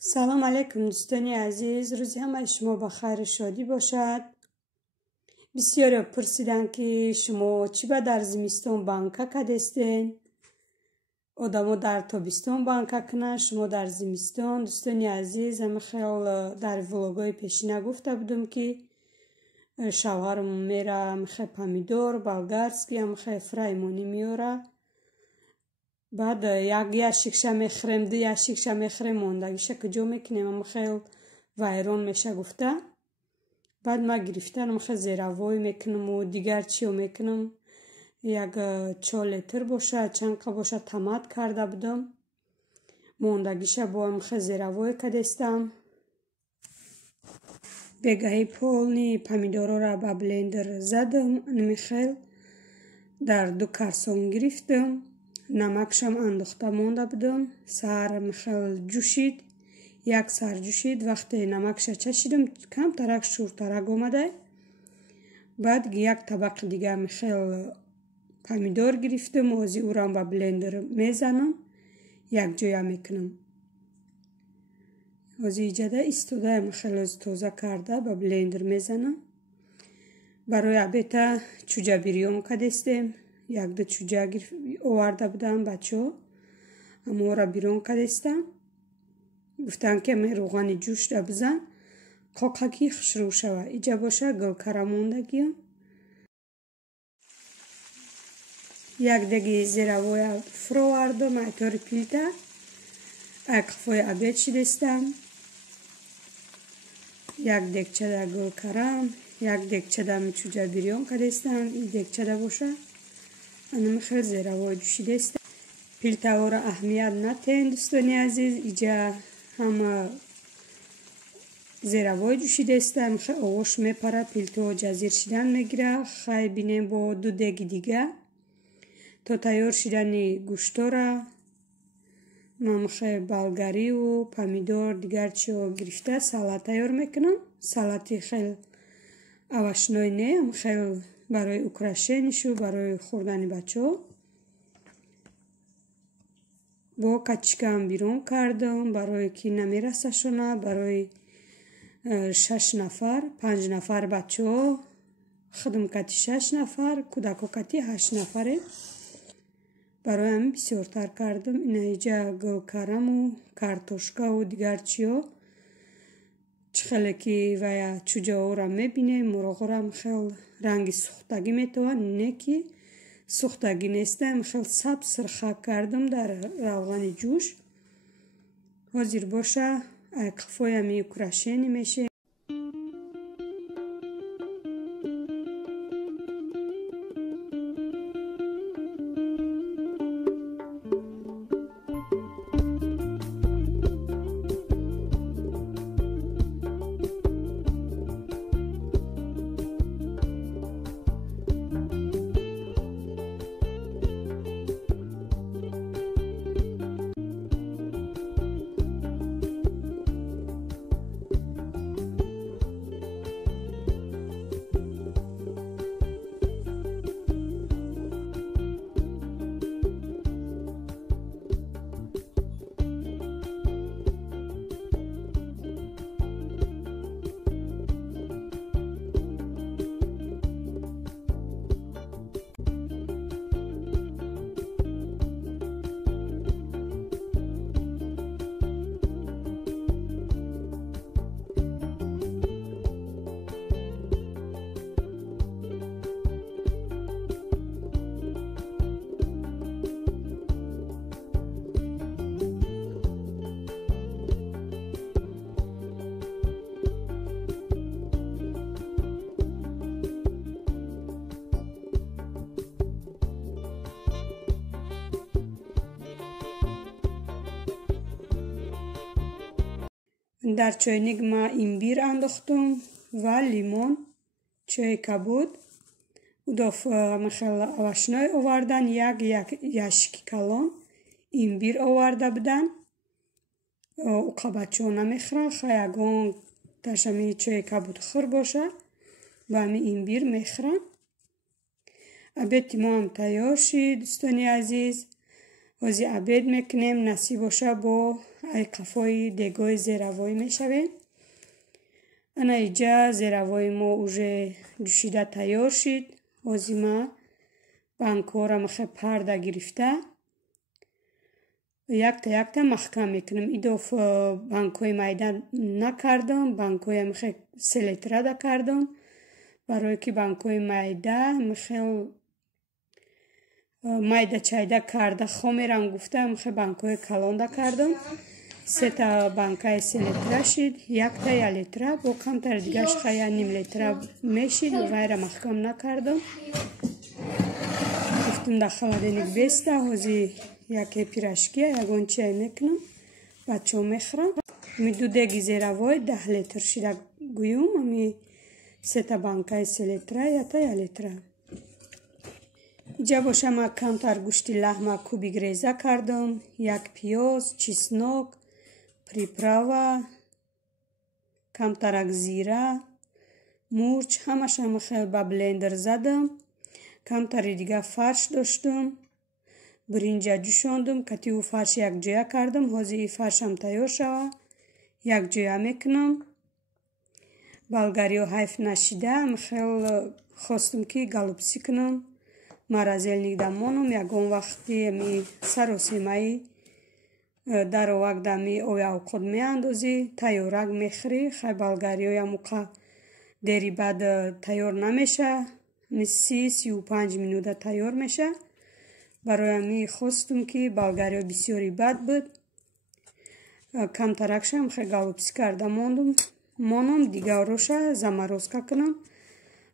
سلام علیکم دوستان عزیز، روزی همه شما بخیر شادی باشد. بسیار پرسیدن که شما چی با در زمستان بانکا کدستین؟ آدمو در تابستان بانکا کنن، شما در زمستان. دوستان عزیز، هم خیال در ولاگای پیشینه گفته بودم که شوهرم میره هم خیلی پامیدور بالگرسکی هم خیلی فرایمونی میاره. بعد یک یاشیکشا میخرم، دو یاشیکشا میخرم، موندگیشا کجا میکنیم، هم خیلی ویران میشه گفته. بعد ما گرفتنم خیلی زیروای میکنم و دیگر چیو میکنم، یک 4 لیتر باشه چنکا باشه تمات کرده بودم، موندگیشا با هم خیلی زیروای کدستم. بگهی پولنی پامیدورا را با بلندر زدم، خیلی در 2 کارسون گرفتم، نمکشم انداخته مونده بودم. سر خیلی جوشید، 1 سر جوشید. وقتی نمکش چشیدم کم ترک شورترک اومده. بعد 1 طبق دیگه خیلی پامیدور گرفتم، اوزی او را با بلندر میزنم، 1 جویا میکنم. اوزی ایجاده استوده خیلی تازه کرده با بلندر میزنم. برای عبیتا چوجه بیریون کدستیم، 1-2 چوجه آورده بودم بچه ها، اما را بیرون کدستم. گفتن که من روغانی جوش دا بزن قاقاکی خشرو شوه، ایجا باشه گل کرموندگیم. 1 دیگه زیروای فرو وردم ایتار پیلتا، اقفای عبید شدستم. 1 دیگچه دا گل کرم، 1 دیگچه دا چوجه بیریون کدستم، این دیگچه دا باشه. انم خیلی زیروای جوشیده است. پیلتا را اهمیت نتین دوستانی عزیز، ایجا هم زیروای جوشیده است. خیلی آغوش میپره، پیلتا جزیر شدن میگیره. خیلی بینیم با 2 دیگ دیگه تا تیار شدن گوشتا را من خیلی بالگری و پامیدور دیگر چیو گرفته سالات تیار میکنم. سالاتی خیلی اوشنای نه، خیلی برای اکراشنشو برای خوردن بچه ها. با کچکم بیرون کردم برای که نمیرسه شونه، برای 6 نفر 5 نفر بچه ها، خودم کتی 6 نفر، کودک و کتی 8 نفره. برای هم بسیارتر کردم. این ایجا گل کرم و کارتوشکا و دیگر چیا خیلی که ویا چوجه ها را میبینه. مرغ را خیلی رنگ سوختگی میتوان، نه که سوختگی نیستم. خیلی سبز سرخه کردم در روغن جوش. حاضر باشه اقفای همی کراشینی میشه. در چاینک ما ایمبیر انداختم و لیمون، چای کبود و داف خیلی آشنای آوردن. 1 یاشیک کلان ایمبیر آورده بودن. او بچه ها نمیخورن، خیلی اگون تشمی چای کبود خور باشه و همی ایمبیر میخورن. عبید ما هم تیار شد دوستانی عزیز. وزی عبید میکنیم، نصیب باشه با ай қафои дегои зеравой мешавем. ана иҷа зеравои мо уже ҷӯшида тайёр шид. ҳозир ма банкҳора михе парда гирифта якта маҳкам мекунам. идоф банкҳои майда накардам, банкҳои михе селетрада кардам, барое ки банкҳои майда михел майда чайда карда хомерам гуфта михе банкҳои калонда кардам. сета банкаи селетра шид, якта я литра бо камтар дигаш хая ним литра мешид. вайра маҳкам накардам, гуфтам да холодильник беста. ҳозир яке пирашкия ягон чай мекунам, бачаҳо мехӯрам. ами ду деги зеравой 10 литр шида гӯюм. ами сета банкаи селетра ята я литра. иҷа боша ма камтар гӯшти лаҳма кубик реза кардам, як пиёз, чеснок, приправа, камтарак зира, мурч, ҳамашам хел ба блендер задам. камтари дига фарш доштам, бринҷа ҷӯшондам, кативу фарш якҷоя кардам. ҳозир ин фаршам тайёр шава, якҷоя мекунам. болгариё ҳайф нашида хел хостам ки голубцы кунам, морозилник дамонам. ягон вақти ами саросимаи даровак дами ои авқот меандозӣ, тайёрак мехӯрӣ. хай болгариё ямуқа дери баъд тайёр намеша, 30-35 минута тайёр меша. барои ами хостам ки болгариё бисёри бад буд. камтаракшам хай голубцы карда монам, дигароша заморозка кунам.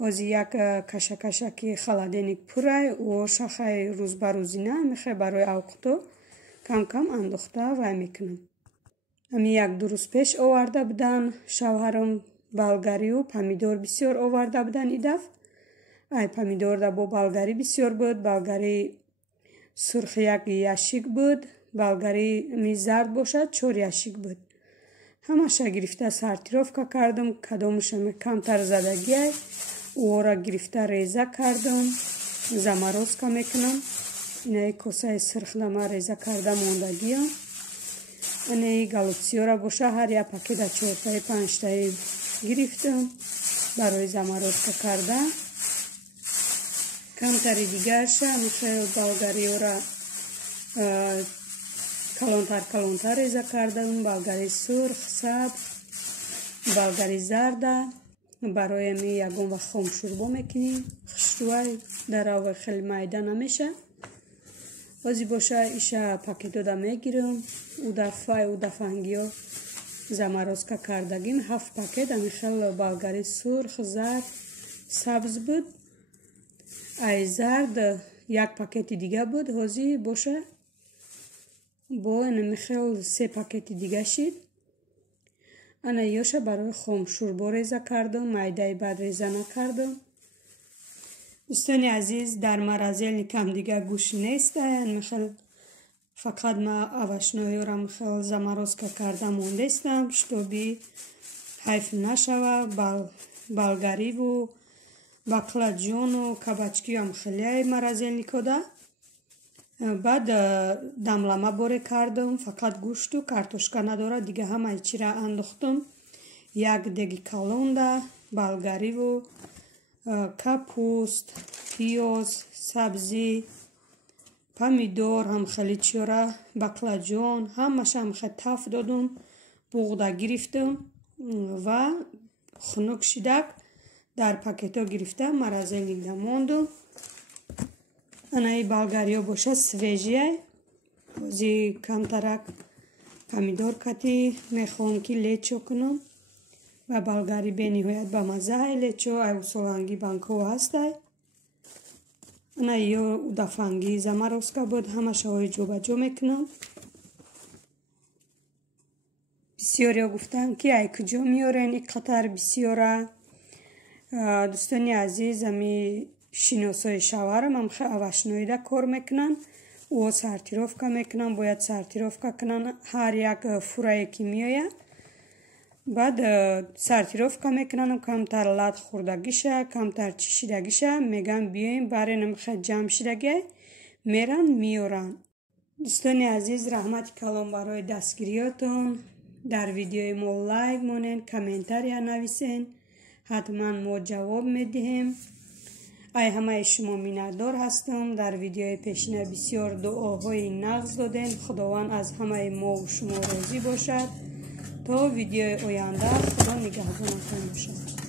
ҳозир як кашакашаки холодильник пурай, оша хай рӯз ба рӯзи на, мехай барои авқото кам андохта вай мекунам. ами як-ду рӯз пеш оварда будан шавҳарам болгариё, помидор бисёр оварда будан идаф. ай помидорда бо болгарӣ бисёр буд. болгарӣ сурх як ящик буд, болгарӣ ми зард бошад 4 ящик буд. ҳамаша гирифта сортировка кардам, кадомашам камтар задагиай ора гирифта реза кардам, заморозка мекунам. инаи косаи сирхдама реза карда мондагиам. инаи голубциёра боша ҳар як пакета 4-5 гирифтам барои заморозка карда. камтари дигаша михел болгариёра калонтар реза кардам. болгари сурх, сабз, болгари зарда. барои ми ягон вақт хомшурбо мекунем, хушрӯай дарава хеле майда намеша. ҳозир боша иша пакетода мегирам. удафангиё заморозка кардагим 7 пакет. ами хеле болгари сурх, зард, сабз буд. ай зард як пакети дига буд. ҳозир боша бо михел 3 пакети дига шид. ана ёша барои хомшурбо реза кардам, майдаи бад реза накардам. дӯстони азиз, дар морозилникам дига гӯшт нестаян, михел фақат ма авашноиёра михел заморозка карда мондестам, штоби ҳайф нашава. болгариву баклаҷону кабачкиам хелеяи морозилникода. баъд дамлама боре кардам, фақат гӯшту картошка надорад, дига ҳамаи чира андохтам. як деги калонда, болгариву капуст, пиёз, сабзӣ, помидор ҳам хеле чора, баклаҷон ҳамашам хеле таф додам, буғда гирифтам ва хунук шидак дар пакето гирифта морозилникда мондам. анаи болгариё боша свежияй. ҳозир камтарак помидор кати мехоҳам ки лечо кунам ва болгарӣ бениҳоят ба маззаи лечо ай усоланги банкҳо ҳастай. анаи ё удафанги заморозка буд, ҳамашаҳои ҷобаҷо мекунам. бисёриё гуфтанд ки ай куҷо меёрен ин қадар бисёра. дӯстони азиз, ами шиносои шавҳарам ҳам хеле авашноида кор мекунанд. ӯ сортировка мекунанд, бояд сортировка кунанд ҳар як фурае ки меояд. баъд сортировка мекунанд, камтар лад хӯрдагиша, камтар чишидагиша меган биёем баренам хеле ҷамъ шидагиай меран меёранд. دوستان عزیز، رحمت کلام برای دستگیریاتون. در ویدیوی ما لایک مونین، کامنتر یا نویسین، حتما ما جواب میدیم. ای همه شما میندار هستم. در ویدیوی پیشینه بسیار دعاهای نغز دادین. خداوند از همه ما و شما راضی باشد. تا ویدیوی آینده، خدا نگهبانتون باشد.